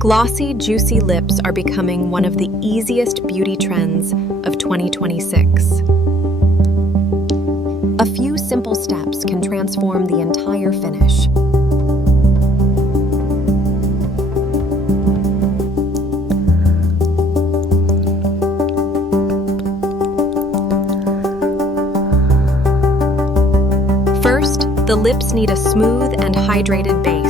Glossy, juicy lips are becoming one of the easiest beauty trends of 2026. A few simple steps can transform the entire finish. First, the lips need a smooth and hydrated base.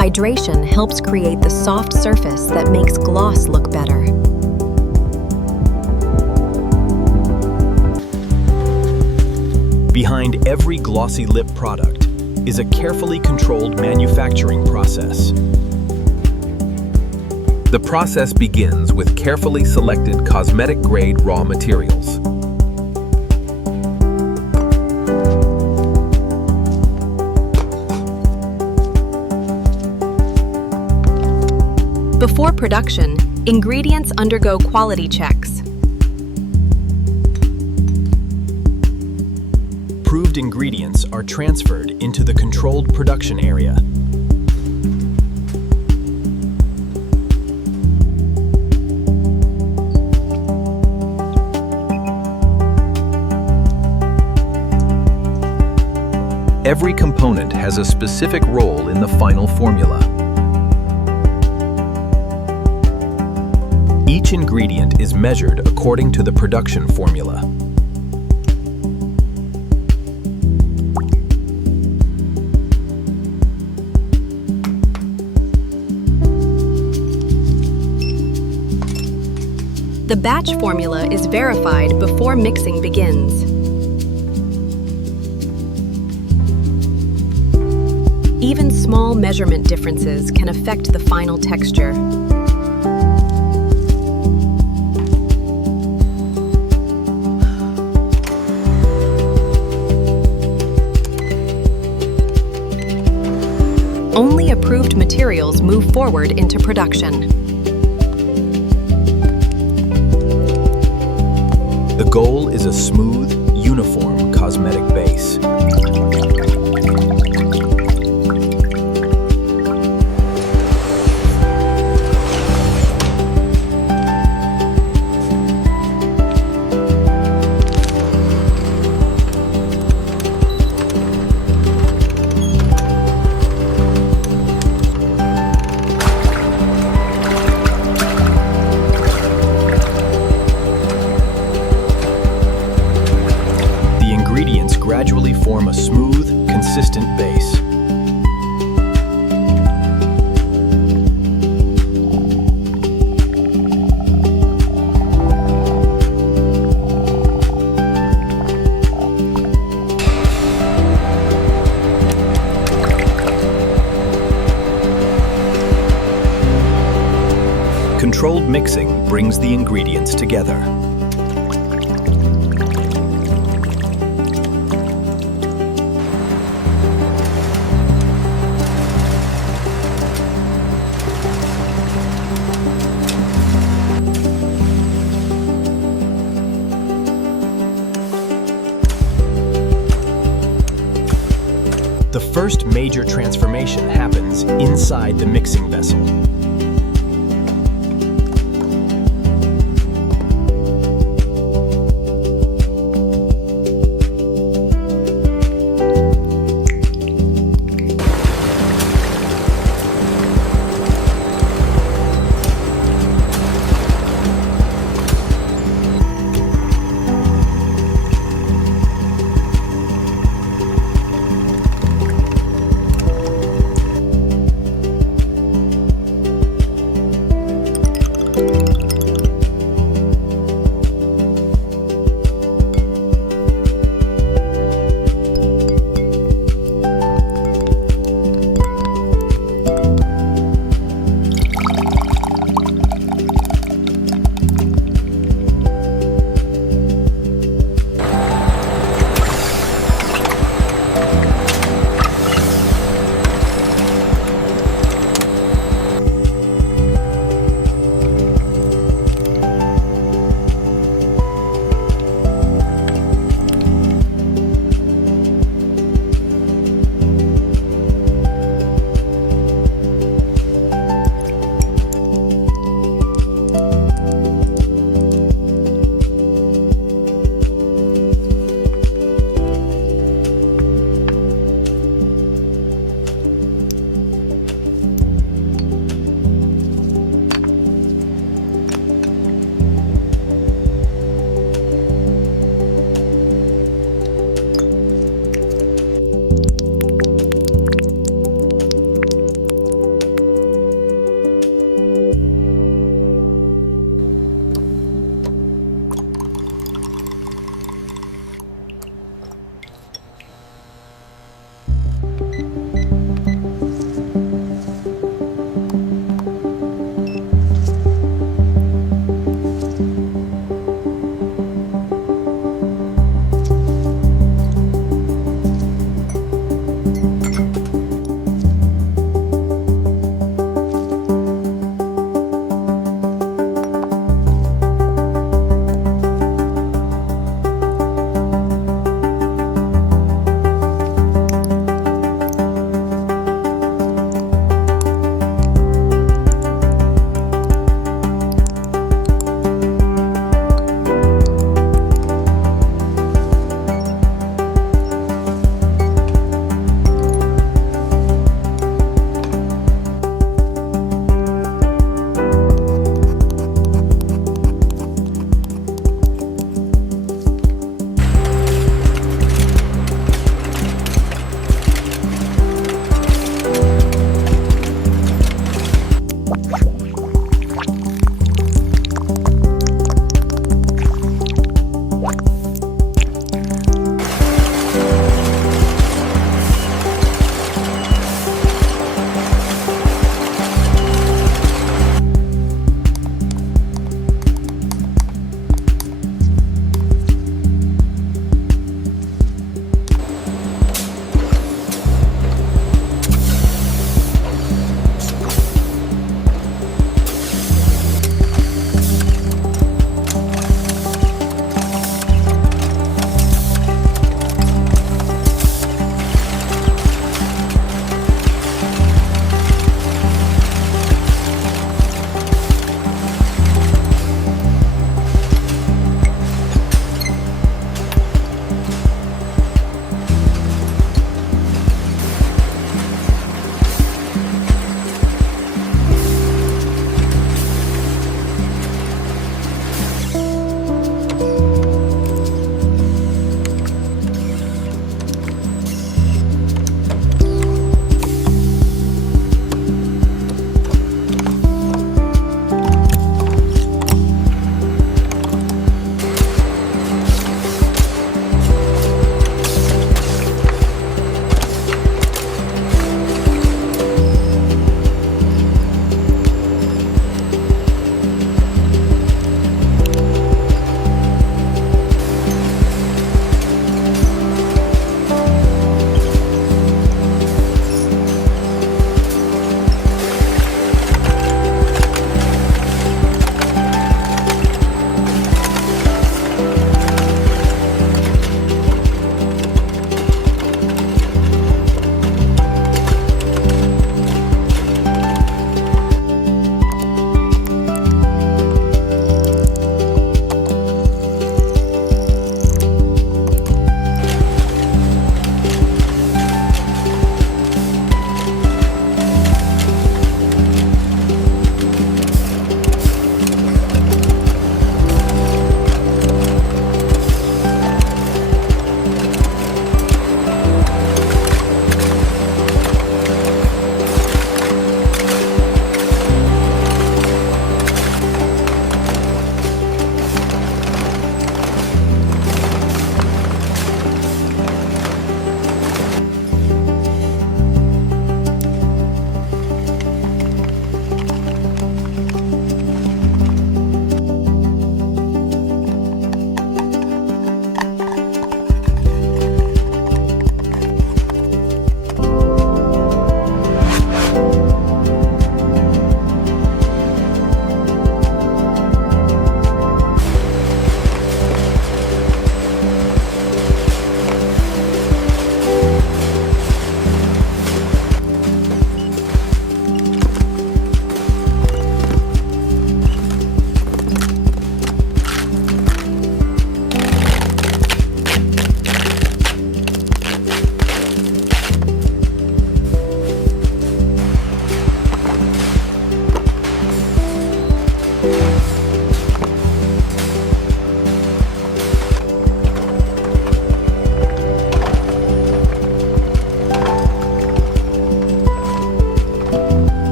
Hydration helps create the soft surface that makes gloss look better. Behind every glossy lip product is a carefully controlled manufacturing process. The process begins with carefully selected cosmetic-grade raw materials. Before production, ingredients undergo quality checks. Approved ingredients are transferred into the controlled production area. Every component has a specific role in the final formula. Each ingredient is measured according to the production formula. The batch formula is verified before mixing begins. Even small measurement differences can affect the final texture. Only approved materials move forward into production. The goal is a smooth, uniform cosmetic base. Gradually form a smooth, consistent base. Controlled mixing brings the ingredients together. The first major transformation happens inside the mixing vessel.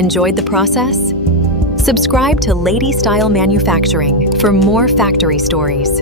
Enjoyed the process? Subscribe to Lady Style Manufacturing for more factory stories.